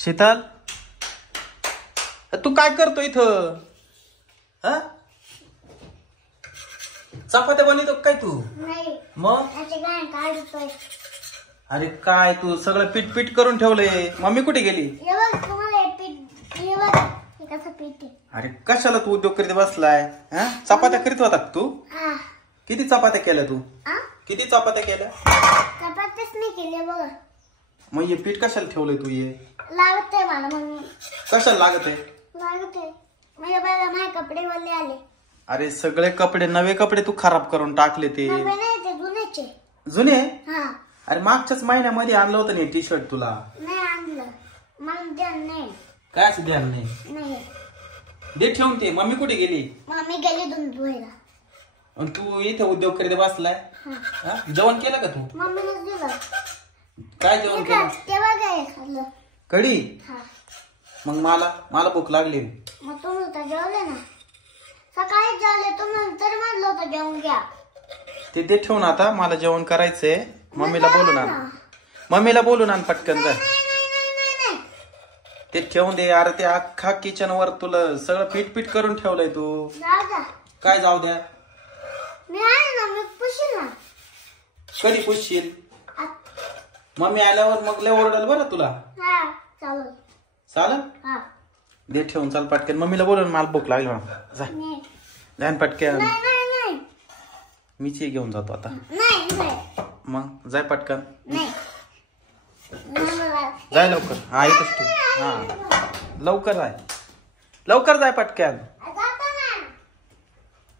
शीतल, तू काय करतो इथं? हा, चपात्या बनवतो काय तू? नाही मग काढतोय. अरे काय तू सगळं पीठ पीठ करून ठेवलंय. मम्मी कुठे गेली? अरे कशाला तू उद्योग करीत बसलाय? हा, चपात्या करीत होता तू? किती चपात्या केल्या तू? किती चपात्या केल्या? चपात्याच नाही केल्या बघ. मग हे पीठ कशाला ठेवलंय तू? हे लागतंय मला म्हणून. कशाला लागत आहे? लागतंय माझ्या बाळा, माझे कपडे वल्ले आले. अरे सगळे कपडे, नवे कपडे तू खराब करून टाकले. ते नवे नाही, ते जुनेचे. जुने? हा. अरे मागच्याच महिन्यामध्ये आणलं होतं ना टी शर्ट तुला. नाही आणलं, मला ध्यान नाही. काय असं ध्यान नाही? नाही दे ठेवून. ते मम्मी कुठे गेली? मम्मी गेली दूध धुवायला. आणि तू इथे उद्योग करीत बसलाय. जेवण केलं का तू? मम्मीनेच दिलं. काय जेवण केलं? तेव्हा काय खाल्लं? कढी. हा. मग मला भूक लागली. मग तुम्ही तर जेवले ना. सकाळी जेवले तुम्ही, तर म्हणलं होतं जेवून घ्या. ते दे ठेवून. आता मला जेवण करायचंय. मम्मीला बोलून आण. मम्मीला बोलून आण पटकन. जा ते ठेवून दे. अरे ते अख्खा किचन वर तुला सगळं पीठ पीठ करून ठेवलंय तू. जाऊ द्या. काय जाऊ द्या? मी आहे ना, मी पुशील ना. कधी पुसशील? मम्मी आल्यावर मग लय ओरडल बरं तुला. हा चालेल. चालेल. हा दे ठेवून. चाल पटकन. मम्मीला बोलून मला भूक लागली म्हणा. जा ध्यान पटकन. नाही नाही नाही. मीच घेऊन जातो आता. नाही नाही. मग जाय पटकन. नाही जाय लवकर. हा इथंच ठेव. हा लवकर जाय. लवकर जाय पटकन.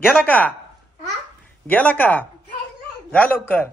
गेला का? गेला का? जा लवकर.